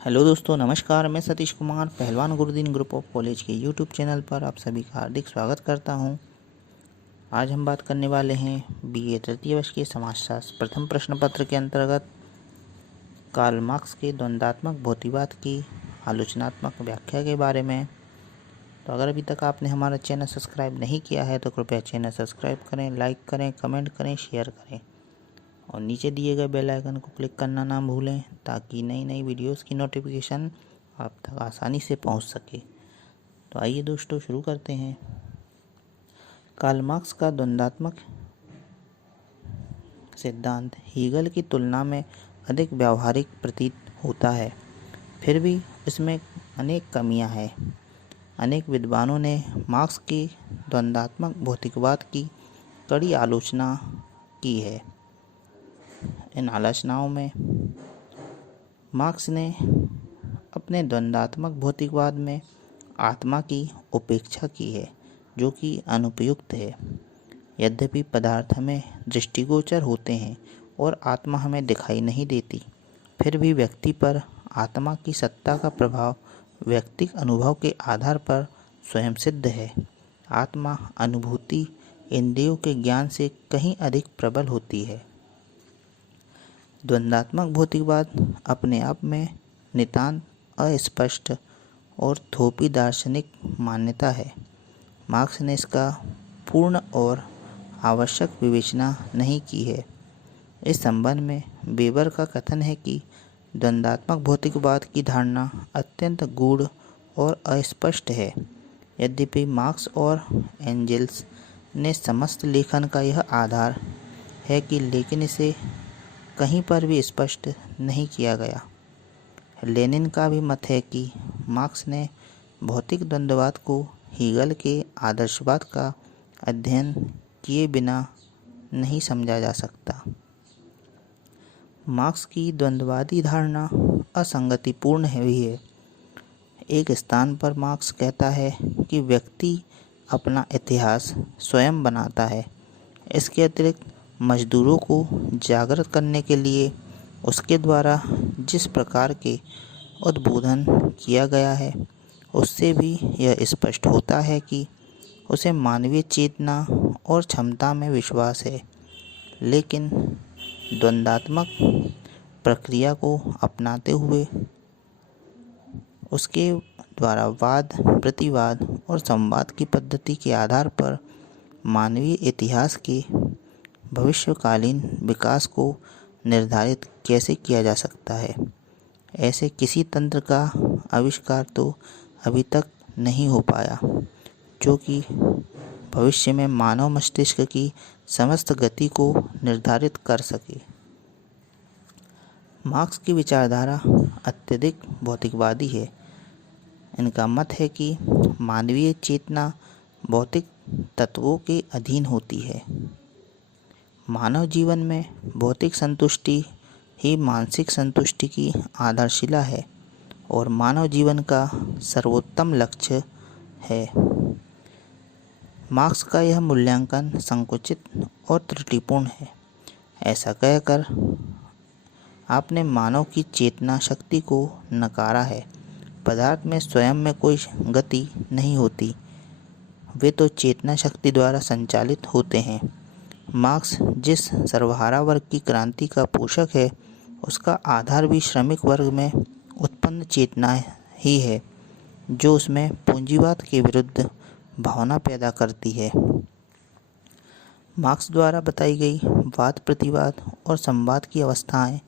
Hello दोस्तों, नमस्कार। मैं सतीश कुमार पहलवान गुरुदीन ग्रुप ऑफ कॉलेज के यूट्यूब चैनल पर आप सभी का हार्दिक स्वागत करता हूं। आज हम बात करने वाले हैं बीए तृतीय वर्ष के समाजशास्त्र प्रथम प्रश्न पत्र के अंतर्गत कार्ल मार्क्स के द्वंद्वात्मक भौतिकवाद की आलोचनात्मक व्याख्या के बारे में। तो अगर अभी तक आपने हमारा चैनल सब्सक्राइब नहीं किया है तो कृपया चैनल सब्सक्राइब करें, लाइक करें, कमेंट करें, शेयर करें और नीचे दिए गए बेल आइकन को क्लिक करना ना भूलें ताकि नई नई वीडियोस की नोटिफिकेशन आप तक आसानी से पहुंच सके। तो आइए दोस्तों शुरू करते हैं। कार्ल मार्क्स का द्वंद्वात्मक सिद्धांत हीगल की तुलना में अधिक व्यावहारिक प्रतीत होता है, फिर भी इसमें अनेक कमियां हैं। अनेक विद्वानों ने मार्क्स की द्वंद्वात्मक भौतिकवाद की कड़ी आलोचना की है। इन आलोचनाओं में मार्क्स ने अपने द्वंद्वात्मक भौतिकवाद में आत्मा की उपेक्षा की है, जो कि अनुपयुक्त है। यद्यपि पदार्थ हमें दृष्टिगोचर होते हैं और आत्मा हमें दिखाई नहीं देती, फिर भी व्यक्ति पर आत्मा की सत्ता का प्रभाव व्यक्तिगत अनुभव के आधार पर स्वयं सिद्ध है। आत्मा अनुभूति इंद्रियों के ज्ञान से कहीं अधिक प्रबल होती है। द्वंद्वात्मक भौतिकवाद अपने आप में नितांत अस्पष्ट और थोपी दार्शनिक मान्यता है। मार्क्स ने इसका पूर्ण और आवश्यक विवेचना नहीं की है। इस संबंध में वेबर का कथन है कि द्वंद्वात्मक भौतिकवाद की धारणा अत्यंत गूढ़ और अस्पष्ट है। यद्यपि मार्क्स और एंजेल्स ने समस्त लेखन का यह आधार है कि लेकिन इसे कहीं पर भी स्पष्ट नहीं किया गया। लेनिन का भी मत है कि मार्क्स ने भौतिक द्वंद्ववाद को हीगल के आदर्शवाद का अध्ययन किए बिना नहीं समझा जा सकता। मार्क्स की द्वंद्ववादी धारणा असंगतिपूर्ण भी है। एक स्थान पर मार्क्स कहता है कि व्यक्ति अपना इतिहास स्वयं बनाता है। इसके अतिरिक्त मजदूरों को जागृत करने के लिए उसके द्वारा जिस प्रकार के उद्बोधन किया गया है, उससे भी यह स्पष्ट होता है कि उसे मानवीय चेतना और क्षमता में विश्वास है, लेकिन द्वंद्वात्मक प्रक्रिया को अपनाते हुए उसके द्वारा वाद, प्रतिवाद और संवाद की पद्धति के आधार पर मानवीय इतिहास के भविष्यकालीन विकास को निर्धारित कैसे किया जा सकता है। ऐसे किसी तंत्र का आविष्कार तो अभी तक नहीं हो पाया जो कि भविष्य में मानव मस्तिष्क की समस्त गति को निर्धारित कर सके। मार्क्स की विचारधारा अत्यधिक भौतिकवादी है। इनका मत है कि मानवीय चेतना भौतिक तत्वों के अधीन होती है। मानव जीवन में भौतिक संतुष्टि ही मानसिक संतुष्टि की आधारशिला है और मानव जीवन का सर्वोत्तम लक्ष्य है। मार्क्स का यह मूल्यांकन संकुचित और त्रुटिपूर्ण है। ऐसा कहकर आपने मानव की चेतना शक्ति को नकारा है। पदार्थ में स्वयं में कोई गति नहीं होती, वे तो चेतना शक्ति द्वारा संचालित होते हैं। मार्क्स जिस सर्वहारा वर्ग की क्रांति का पोषक है, उसका आधार भी श्रमिक वर्ग में उत्पन्न चेतना ही है, जो उसमें पूंजीवाद के विरुद्ध भावना पैदा करती है। मार्क्स द्वारा बताई गई वाद, प्रतिवाद और संवाद की अवस्थाएं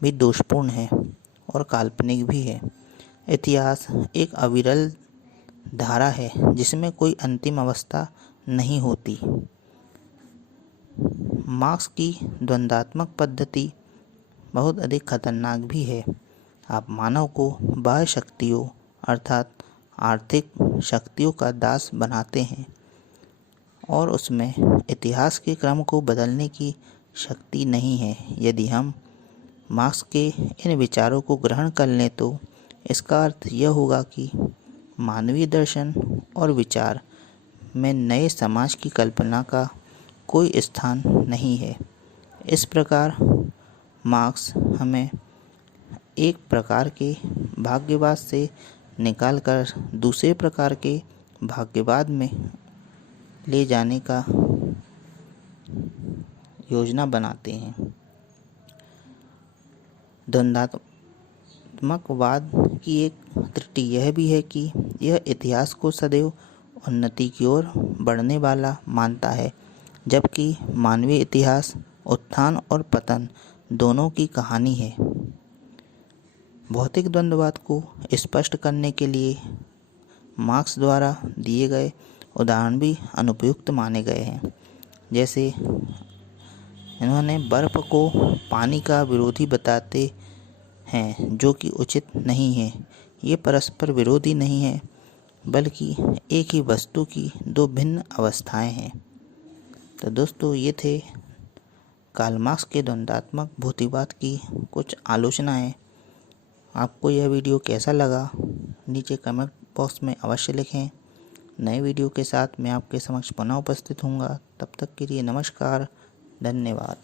भी दोषपूर्ण है और काल्पनिक भी है। इतिहास एक अविरल धारा है जिसमें कोई अंतिम अवस्था नहीं होती। मार्क्स की द्वंद्वात्मक पद्धति बहुत अधिक खतरनाक भी है। आप मानव को बाह्य शक्तियों अर्थात आर्थिक शक्तियों का दास बनाते हैं और उसमें इतिहास के क्रम को बदलने की शक्ति नहीं है। यदि हम मार्क्स के इन विचारों को ग्रहण कर लें तो इसका अर्थ यह होगा कि मानवीय दर्शन और विचार में नए समाज की कल्पना का कोई स्थान नहीं है। इस प्रकार मार्क्स हमें एक प्रकार के भाग्यवाद से निकालकर दूसरे प्रकार के भाग्यवाद में ले जाने का योजना बनाते हैं। द्वंद्वात्मकवाद की एक त्रुटि यह भी है कि यह इतिहास को सदैव उन्नति की ओर बढ़ने वाला मानता है, जबकि मानवीय इतिहास उत्थान और पतन दोनों की कहानी है। भौतिक द्वंद्ववाद को स्पष्ट करने के लिए मार्क्स द्वारा दिए गए उदाहरण भी अनुपयुक्त माने गए हैं। जैसे इन्होंने बर्फ को पानी का विरोधी बताते हैं, जो कि उचित नहीं है। ये परस्पर विरोधी नहीं है, बल्कि एक ही वस्तु की दो भिन्न अवस्थाएं हैं। तो दोस्तों, ये थे कार्ल मार्क्स के द्वंद्वात्मक भौतिकवाद की कुछ आलोचनाएं। आपको यह वीडियो कैसा लगा, नीचे कमेंट बॉक्स में अवश्य लिखें। नए वीडियो के साथ मैं आपके समक्ष पुनः उपस्थित होऊंगा। तब तक के लिए नमस्कार, धन्यवाद।